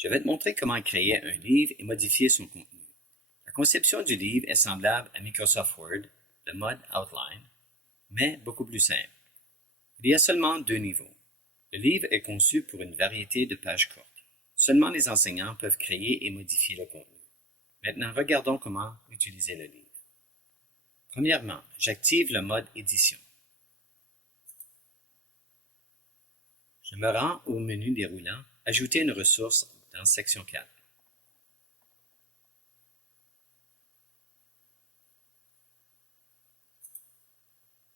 Je vais te montrer comment créer un livre et modifier son contenu. La conception du livre est semblable à Microsoft Word, le mode Outline, mais beaucoup plus simple. Il y a seulement deux niveaux. Le livre est conçu pour une variété de pages courtes. Seulement les enseignants peuvent créer et modifier le contenu. Maintenant, regardons comment utiliser le livre. Premièrement, j'active le mode édition. Je me rends au menu déroulant, ajouter une ressource dans section 4.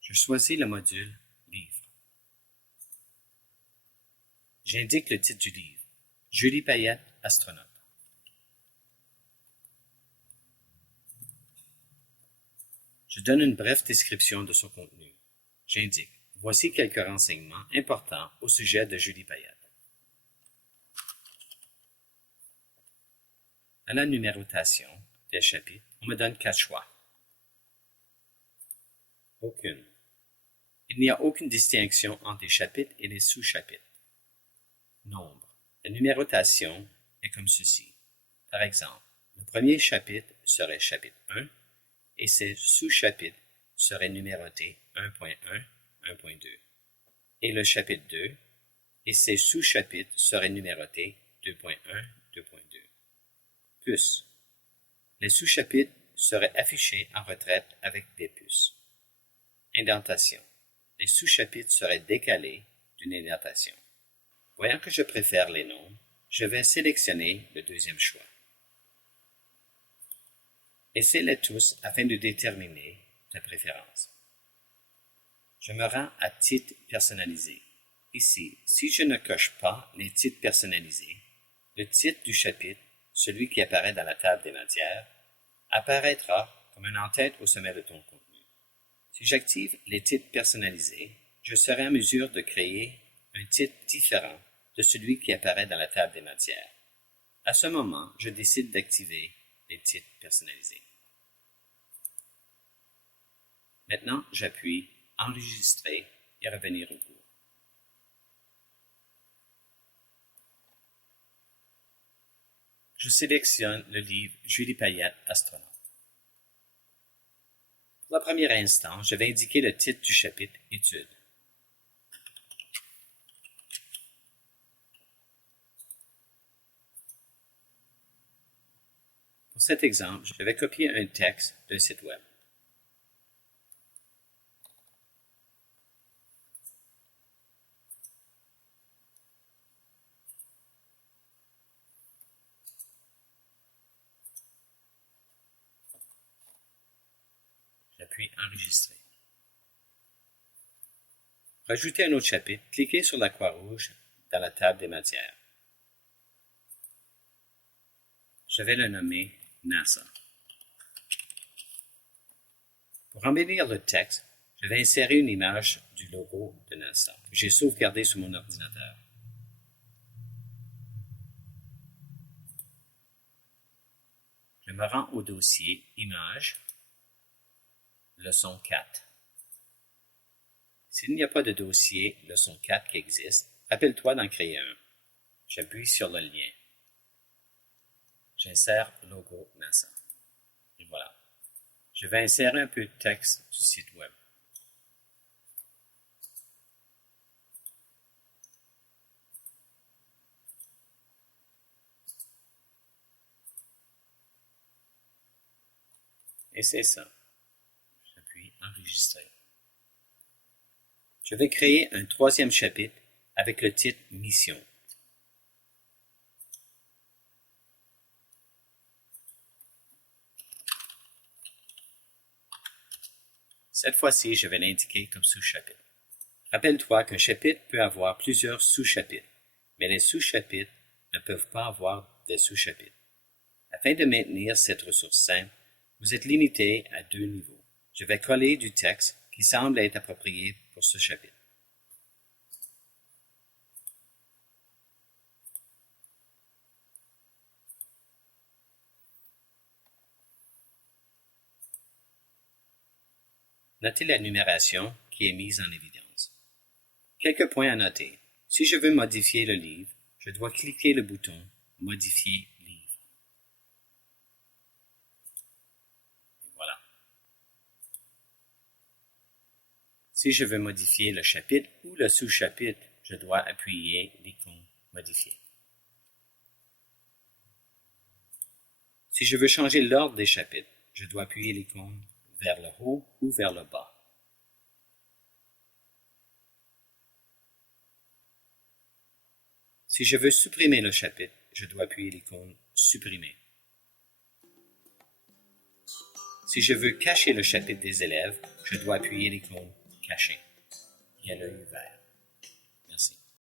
Je choisis le module Livre. J'indique le titre du livre. Julie Payette, astronaute. Je donne une brève description de son contenu. J'indique. Voici quelques renseignements importants au sujet de Julie Payette. À la numérotation des chapitres, on me donne 4 choix. Aucune. Il n'y a aucune distinction entre les chapitres et les sous-chapitres. Nombre. La numérotation est comme ceci. Par exemple, le premier chapitre serait chapitre 1 et ses sous-chapitres seraient numérotés 1.1, 1.2. Et le chapitre 2 et ses sous-chapitres seraient numérotés 2.1, 2.2. Puces. Les sous-chapitres seraient affichés en retraite avec des puces. Indentation. Les sous-chapitres seraient décalés d'une indentation. Voyant que je préfère les nombres, je vais sélectionner le deuxième choix. Essaie-les tous afin de déterminer ta préférence. Je me rends à titre personnalisé. Ici, si je ne coche pas les titres personnalisés, le titre du chapitre, celui qui apparaît dans la table des matières, apparaîtra comme une en-tête au sommet de ton contenu. Si j'active les titres personnalisés, je serai en mesure de créer un titre différent de celui qui apparaît dans la table des matières. À ce moment, je décide d'activer les titres personnalisés. Maintenant, j'appuie « Enregistrer » et revenir au cours. Je sélectionne le livre Julie Payette, astronaute. Pour le premier instant, je vais indiquer le titre du chapitre « Études ». Pour cet exemple, je vais copier un texte d'un site web. J'appuie « Enregistrer ». Pour ajouter un autre chapitre, cliquez sur la croix rouge dans la table des matières. Je vais le nommer NASA. Pour embellir le texte, je vais insérer une image du logo de NASA que j'ai sauvegardé sur mon ordinateur. Je me rends au dossier Images, leçon 4. S'il n'y a pas de dossier leçon 4 qui existe, rappelle-toi d'en créer un. J'appuie sur le lien. J'insère le logo NASA. Et voilà. Je vais insérer un peu de texte du site web. Et c'est ça. J'appuie « Enregistrer ». Je vais créer un troisième chapitre avec le titre « Mission ». Cette fois-ci, je vais l'indiquer comme sous-chapitre. Rappelle-toi qu'un chapitre peut avoir plusieurs sous-chapitres, mais les sous-chapitres ne peuvent pas avoir des sous-chapitres. Afin de maintenir cette ressource simple, vous êtes limité à 2 niveaux. Je vais coller du texte qui semble être approprié pour ce chapitre. Notez la numération qui est mise en évidence. Quelques points à noter. Si je veux modifier le livre, je dois cliquer le bouton « modifier livre. Et voilà. Si je veux modifier le chapitre ou le sous-chapitre, je dois appuyer l'icône Modifier. Si je veux changer l'ordre des chapitres, je dois appuyer l'icône vers le haut ou vers le bas. Si je veux supprimer le chapitre, je dois appuyer l'icône Supprimer. Si je veux cacher le chapitre des élèves, je dois appuyer l'icône Cacher. Il y a l'œil vert.